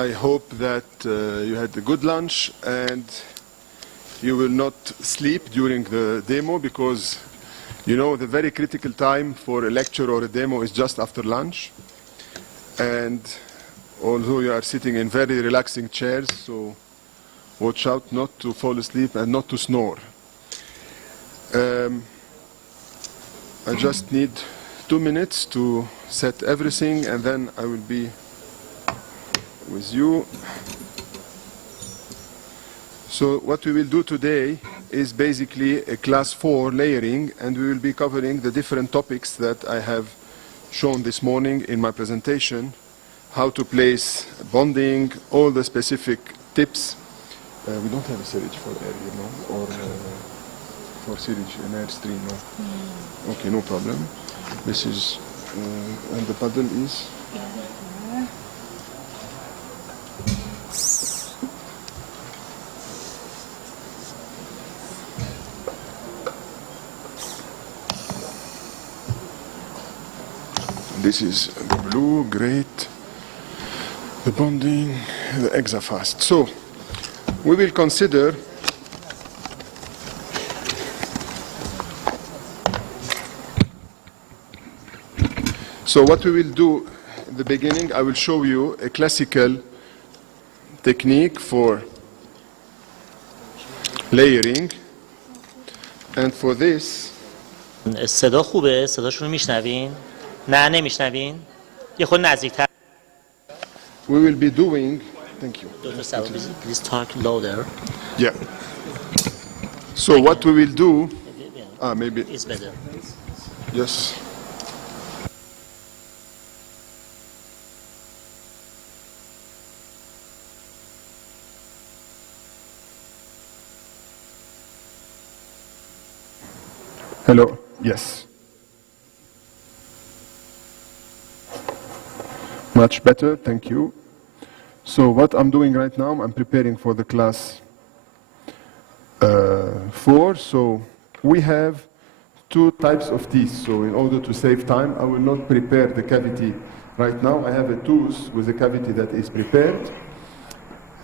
I hope that you had a good lunch and you will not sleep during the demo, because you know the very critical time for a lecture or a demo is just after lunch. And although you are sitting in very relaxing chairs, so watch out not to fall asleep and not to snore. I just need 2 minutes to set everything, and then I will be with you. So what we will do today is basically a class 4 layering, and we will be covering the different topics that I have shown this morning in my presentation, how to place bonding, all the specific tips. We don't have a syringe for air, you know, or for syringe in airstream, no? Okay, no problem. This is, and the paddle is? This is the blue, great, the bonding, the exafast. So, we will consider so what we will do in the beginning, I will show you a classical technique for layering, and for this صدا خوبه؟ صداشون رو میشنوین؟ نه نمیشنوین؟ یه خود نزدیکتر. We will be doing, thank you. Dr. please talk louder. Yeah. So what we will do, maybe It's better. yes. Hello. Yes. Much better, thank you. So what I'm doing right now, I'm preparing for the class 4. So we have 2 types of teeth. So in order to save time, I will not prepare the cavity right now. I have a tooth with a cavity that is prepared.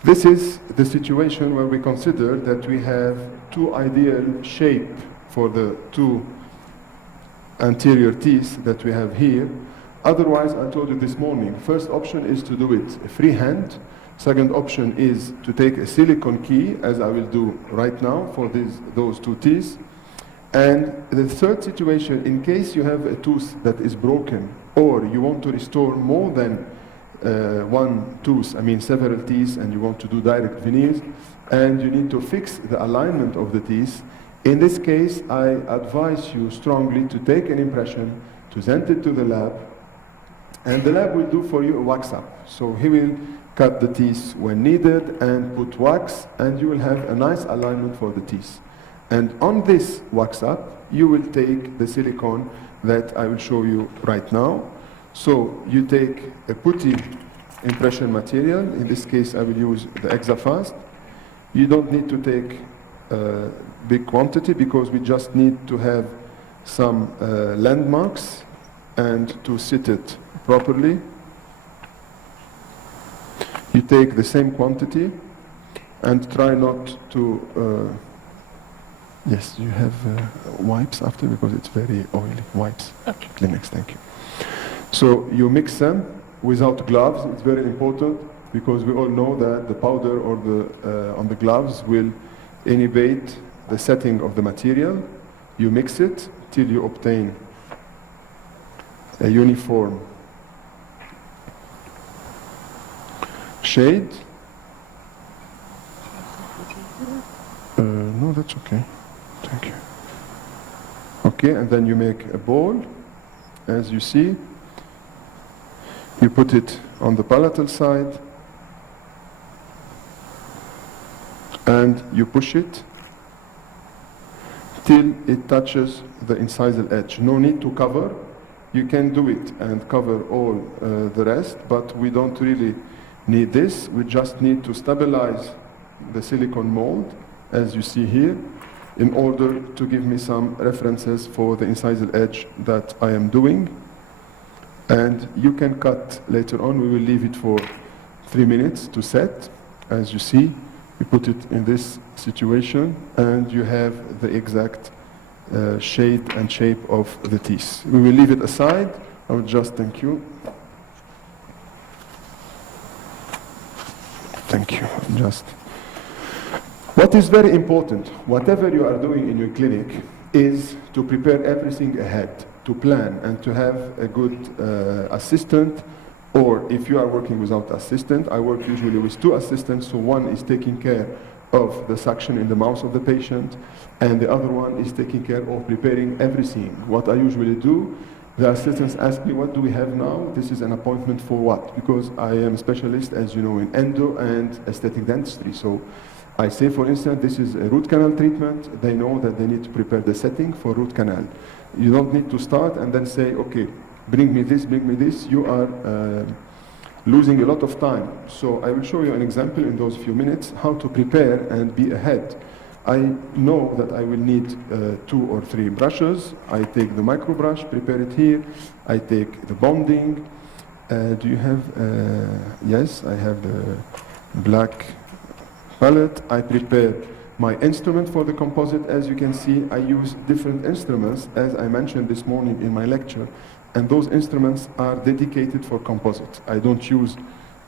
This is the situation where we consider that we have 2 ideal shape for the 2 anterior teeth that we have here. Otherwise, I told you this morning, first option is to do it freehand. Second option is to take a silicone key, as I will do right now for those 2 teeth. And the third situation, in case you have a tooth that is broken, or you want to restore more than 1 tooth, I mean several teeth, and you want to do direct veneers, and you need to fix the alignment of the teeth, in this case, I advise you strongly to take an impression, to send it to the lab, and the lab will do for you a wax up. So he will cut the teeth when needed and put wax, and you will have a nice alignment for the teeth. And on this wax up, you will take the silicone that I will show you right now. So you take a putty impression material. In this case, I will use the exafast. You don't need to take big quantity, because we just need to have some landmarks and to sit it properly. You take the same quantity and try not to yes, you have wipes after, because it's very oily. Wipes. Okay. Kleenex, thank you. So you mix them without gloves. It's very important, because we all know that the powder or the on the gloves will inhibit the setting of the material. You mix it till you obtain a uniform shade. No, that's okay. Thank you. Okay, and then you make a ball, as you see. You put it on the palatal side, and you push it till it touches the incisal edge. No need to cover. You can do it and cover all the rest, but we don't really need this. We just need to stabilize the silicone mold, as you see here, in order to give me some references for the incisal edge that I am doing. And you can cut later on. We will leave it for 3 minutes to set. As you see, you put it in this situation and you have the exact shade and shape of the teeth. We will leave it aside. I will just thank you. Thank you. Just. What is very important, whatever you are doing in your clinic, is to prepare everything ahead, to plan and to have a good assistant, or if you are working without assistant, I work usually with 2 assistants, so one is taking care of the suction in the mouth of the patient, and the other one is taking care of preparing everything. What I usually do, the assistants ask me, what do we have now? This is an appointment for what? Because I am a specialist, as you know, in endo and aesthetic dentistry. So I say, for instance, this is a root canal treatment. They know that they need to prepare the setting for root canal. You don't need to start and then say, okay, bring me this, bring me this. You are losing a lot of time. So I will show you an example in those few minutes how to prepare and be ahead. I know that I will need 2 or 3 brushes. I take the micro brush, prepare it here. I take the bonding. Do you have, yes, I have the black palette. I prepare my instrument for the composite. As you can see, I use different instruments, as I mentioned this morning in my lecture, and those instruments are dedicated for composite. I don't use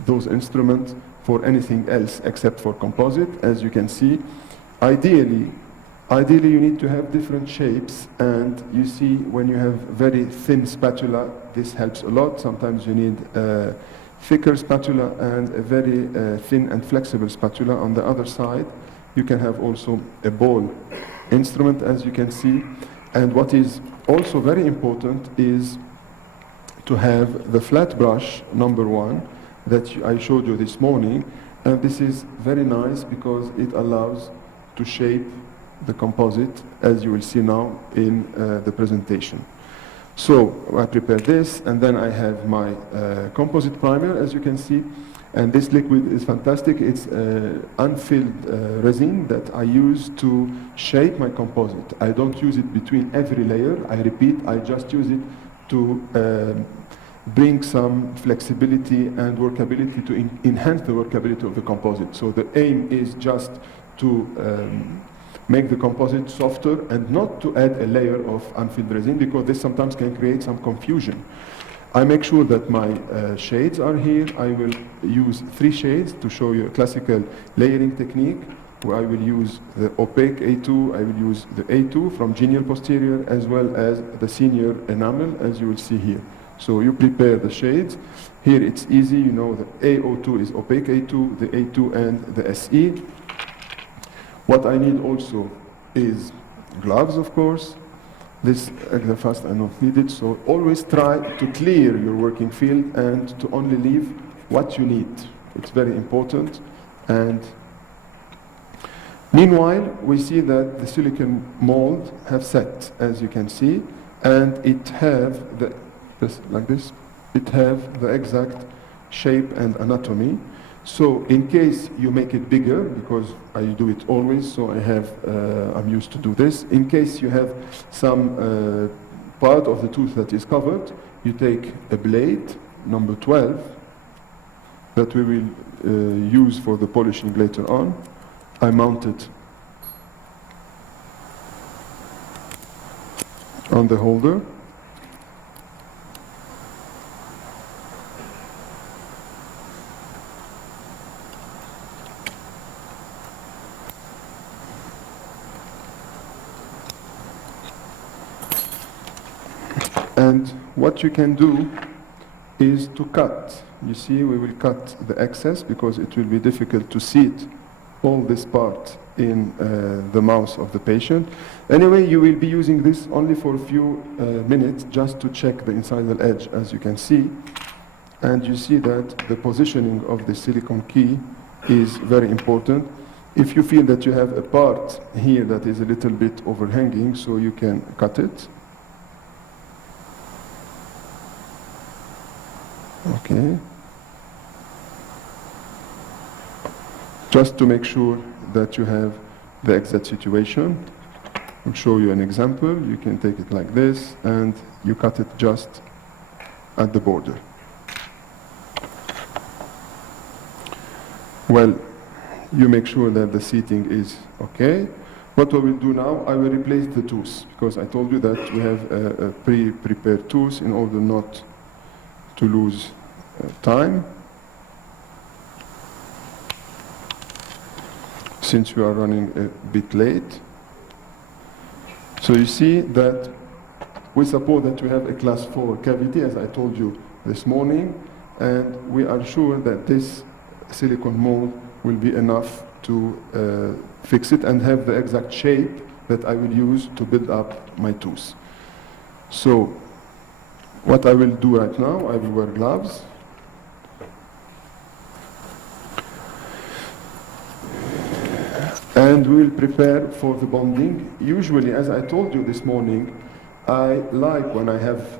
those instruments for anything else except for composite. As you can see, ideally you need to have different shapes, and you see when you have very thin spatula, this helps a lot. Sometimes you need a thicker spatula and a very thin and flexible spatula. On the other side, you can have also a ball instrument, as you can see. And what is also very important is to have the flat brush, number 1, that I showed you this morning. And this is very nice because it allows to shape the composite, as you will see now in the presentation. So I prepare this, and then I have my composite primer, as you can see. And this liquid is fantastic. It's unfilled resin that I use to shape my composite. I don't use it between every layer. I repeat, I just use it to bring some flexibility and workability, to enhance the workability of the composite. So the aim is just to make the composite softer and not to add a layer of unfilled resin, because this sometimes can create some confusion. I make sure that my shades are here. I will use 3 shades to show you a classical layering technique, where I will use the opaque A2, I will use the A2 from genial posterior, as well as the senior enamel, as you will see here. So you prepare the shades. Here it's easy, you know, the A02 is opaque A2, the A2 and the SE. What I need also is gloves, of course. This, the fast I don't need it, so always try to clear your working field and to only leave what you need. It's very important. And meanwhile, we see that the silicone mold have set, as you can see, and it have it have the exact shape and anatomy. So in case you make it bigger, because I do it always, so I have, I'm used to do this. In case you have some part of the tooth that is covered, you take a blade, number 12, that we will use for the polishing later on. I mount it on the holder. And what you can do is to cut. You see, we will cut the excess because it will be difficult to seat all this part in the mouth of the patient. Anyway, you will be using this only for a few minutes just to check the incisal edge, as you can see. And you see that the positioning of the silicone key is very important. If you feel that you have a part here that is a little bit overhanging, so you can cut it. Okay. Just to make sure that you have the exact situation. I'll show you an example. You can take it like this, and you cut it just at the border. Well, you make sure that the seating is okay. What I will do now, I will replace the tooth, because I told you that we have a pre-prepared tooth in order not to lose time. Since we are running a bit late. So you see that we suppose that we have a class 4 cavity, as I told you this morning, and we are sure that this silicone mold will be enough to fix it and have the exact shape that I will use to build up my tooth. So what I will do right now, I will wear gloves. And we will prepare for the bonding. Usually, as I told you this morning, I like when I have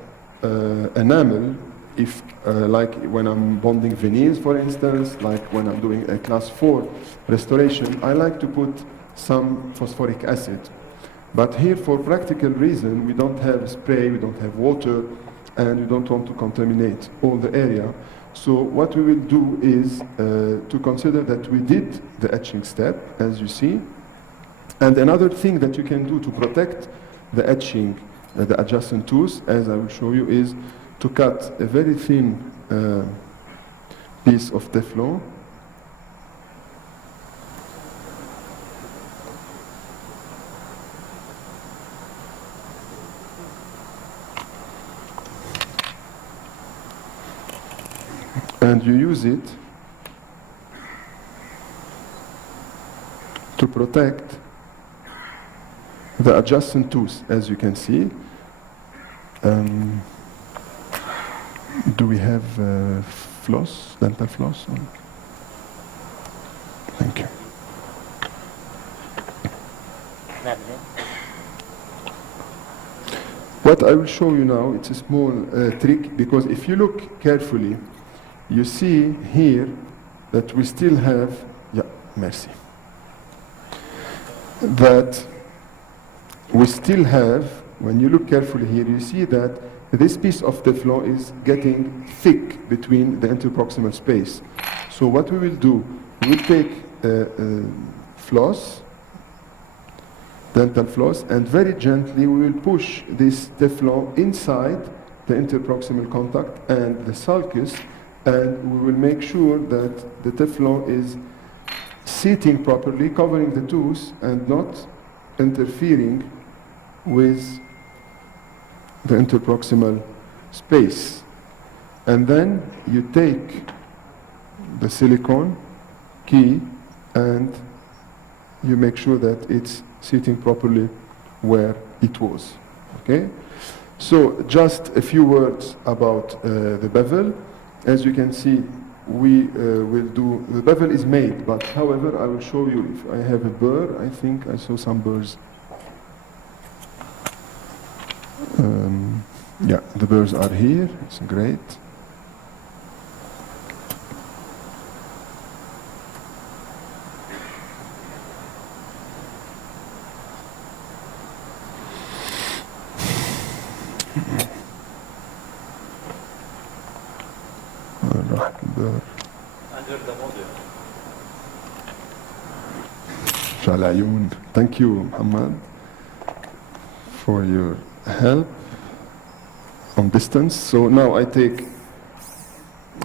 enamel, if like when I'm bonding veneers, for instance, like when I'm doing a class 4 restoration, I like to put some phosphoric acid. But here, for practical reason, we don't have spray, we don't have water, and we don't want to contaminate all the area. So what we will do is to consider that we did the etching step, as you see. And another thing that you can do to protect the etching, the adjacent tooth, as I will show you, is to cut a very thin piece of Teflon. And you use it to protect the adjacent tooth, as you can see. Do we have floss, dental floss? Thank you. What I will show you now, it's a small trick, because if you look carefully, you see here that we still have, merci, that we still have, when you look carefully here, you see that this piece of Teflon is getting thick between the interproximal space. So what we will do, we will take floss, dental floss, and very gently we will push this Teflon inside the interproximal contact and the sulcus, and we will make sure that the Teflon is seating properly, covering the tooth and not interfering with the interproximal space. And then you take the silicone key and you make sure that it's sitting properly where it was. Okay? So just a few words about the bevel. As you can see, we will do, the bevel is made, but however I will show you if I have a burr. I think I saw some burrs. Yeah, the burrs are here, it's great. Under the model. Shalayun. Thank you, Muhammad, for your help on distance. So now I take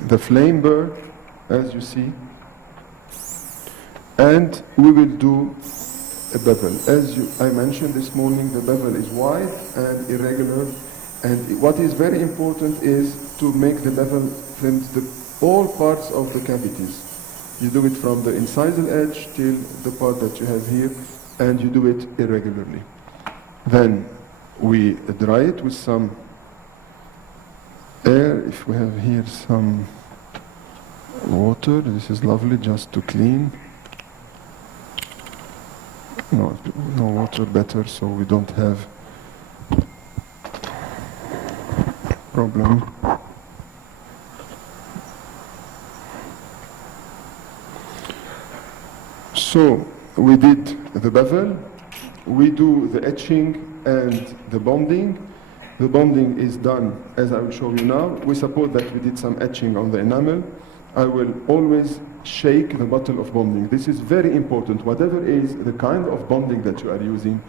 the flame burr, as you see, and we will do a bevel. As I mentioned this morning, the bevel is wide and irregular, and what is very important is to make the bevel from all parts of the cavities. You do it from the incisal edge till the part that you have here, and you do it irregularly. Then we dry it with some air. If we have here some water, this is lovely, just to clean. No water better, so we don't have problem. So we did the bevel, we do the etching and the bonding. The bonding is done as I will show you now. We suppose that we did some etching on the enamel, I will always shake the bottle of bonding. This is very important. Whatever is the kind of bonding that you are using.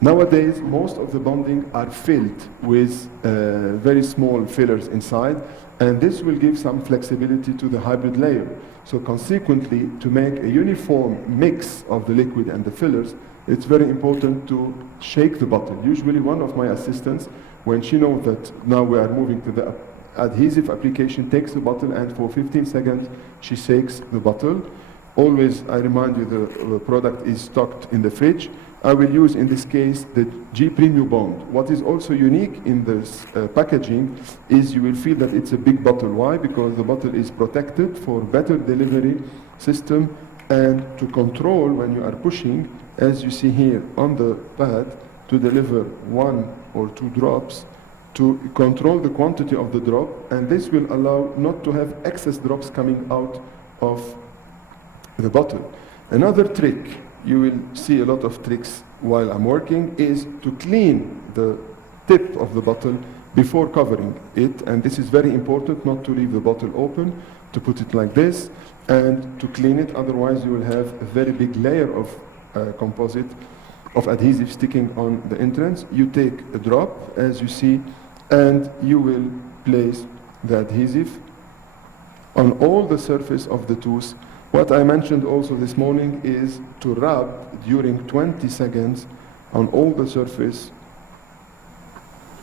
Nowadays, most of the bonding are filled with very small fillers inside, and this will give some flexibility to the hybrid layer. So consequently, to make a uniform mix of the liquid and the fillers, it's very important to shake the bottle. Usually one of my assistants, when she knows that now we are moving to the adhesive application, takes the bottle and for 15 seconds she shakes the bottle. Always, I remind you, the product is stocked in the fridge. I will use in this case the G Premium Bond. What is also unique in this packaging is you will feel that it's a big bottle. Why? Because the bottle is protected for better delivery system and to control when you are pushing, as you see here on the pad, to deliver 1 or 2 drops, to control the quantity of the drop, and this will allow not to have excess drops coming out of the bottle. Another trick, you will see a lot of tricks while I'm working, is to clean the tip of the bottle before covering it, and this is very important, not to leave the bottle open, to put it like this, and to clean it, otherwise you will have a very big layer of composite, of adhesive sticking on the entrance. You take a drop, as you see, and you will place the adhesive on all the surface of the tooth. What I mentioned also this morning is to rub during 20 seconds on all the surface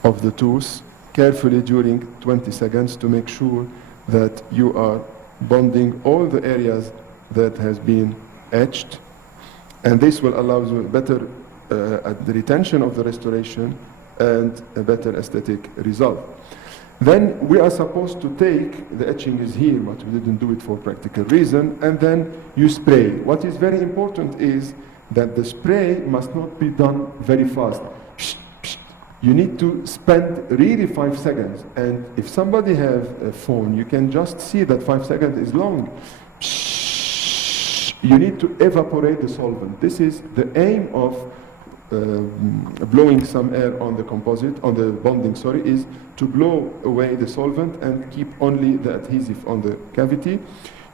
of the tooth, carefully during 20 seconds to make sure that you are bonding all the areas that has been etched, and this will allow you better the retention of the restoration and a better aesthetic result. Then we are supposed to take, the etching is here, but we didn't do it for practical reason, and then you spray. What is very important is that the spray must not be done very fast. You need to spend really 5 seconds, and if somebody have a phone, you can just see that 5 seconds is long. You need to evaporate the solvent. This is the aim of blowing some air on the composite, on the bonding, sorry, is to blow away the solvent and keep only the adhesive on the cavity.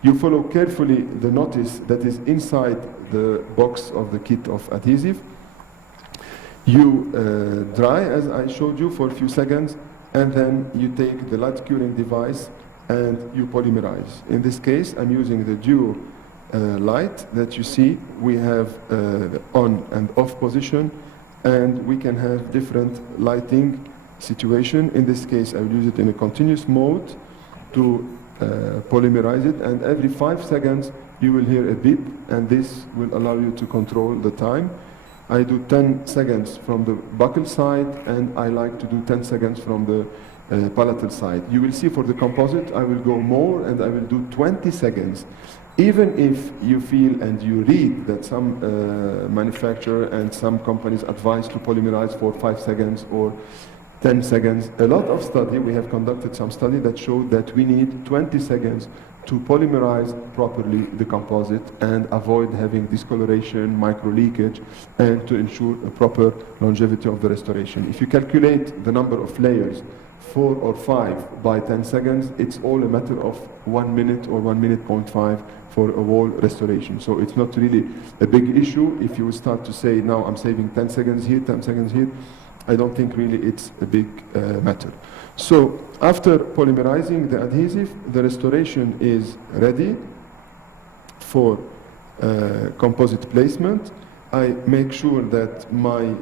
You follow carefully the notice that is inside the box of the kit of adhesive. You dry, as I showed you, for a few seconds, and then you take the light curing device and you polymerize. In this case, I'm using the duo light that you see. We have the on and off position, and we can have different lighting situation. In this case, I will use it in a continuous mode to polymerize it, and every 5 seconds you will hear a beep, and this will allow you to control the time. I do 10 seconds from the buccal side, and I like to do 10 seconds from the palatal side. You will see for the composite, I will go more, and I will do 20 seconds. Even if you feel and you read that some manufacturer and some companies advise to polymerize for 5 seconds or 10 seconds, a lot of study, we have conducted some study that showed that we need 20 seconds to polymerize properly the composite and avoid having discoloration, micro leakage, and to ensure a proper longevity of the restoration. If you calculate the number of layers, 4 or 5 by 10 seconds, it's all a matter of 1 minute or 1 minute 0.5 for a whole restoration. So it's not really a big issue. If you start to say, now I'm saving 10 seconds here, 10 seconds here, I don't think really it's a big matter. So after polymerizing the adhesive, the restoration is ready for composite placement. I make sure that my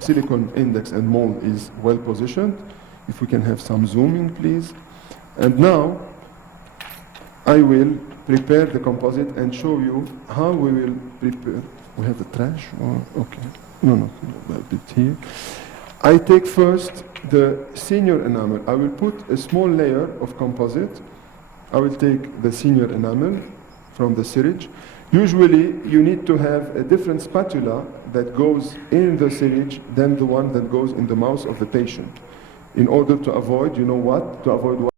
silicone index and mold is well positioned. If we can have some zooming, please. And now I will prepare the composite and show you how we will prepare. We have the trash? Or, okay. No, a bit here. I take first the senior enamel. I will put a small layer of composite. I will take the senior enamel from the syringe. Usually you need to have a different spatula that goes in the syringe than the one that goes in the mouth of the patient, in order to avoid, you know what? To avoid